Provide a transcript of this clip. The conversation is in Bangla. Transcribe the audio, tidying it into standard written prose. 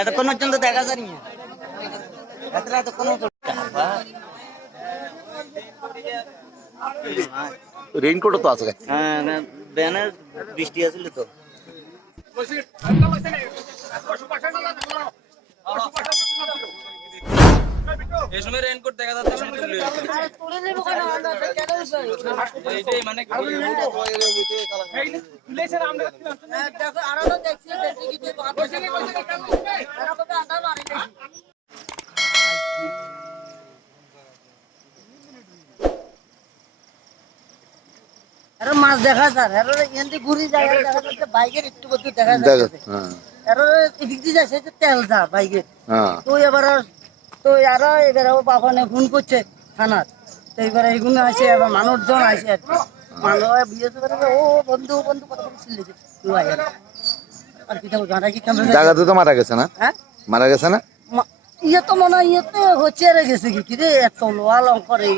এতক্ষণ পর্যন্ত দেখা যায়নি এতক্ষণ রেইনকোট তো আছে। হ্যাঁ ব্যানের বৃষ্টি আছিল তো এই সময় রেইনকোট দেখা যাচ্ছে মানে মাছ দেখা যায় ঘুরি যায় বাইকের একটু করতে দেখা যায় এদিক দিয়ে যাচ্ছে তেল যা বাইকের তো এবার তো আরো এবার বাবানে ফোন করছে থানার তো এবারে এগুলো আসে এবার মানুষজন আসে আর কি মানুষ বিয়েছে ও বন্ধু বন্ধু কথা বলছিল আর কি জায়গাতে তো মারা গেছে না? হ্যাঁ মারা গেছে না? ইয়ে তো মনে হয় ইয়েতে হচ্ছে আর গেছে কি রে এত লোয়া লঙ্কর এই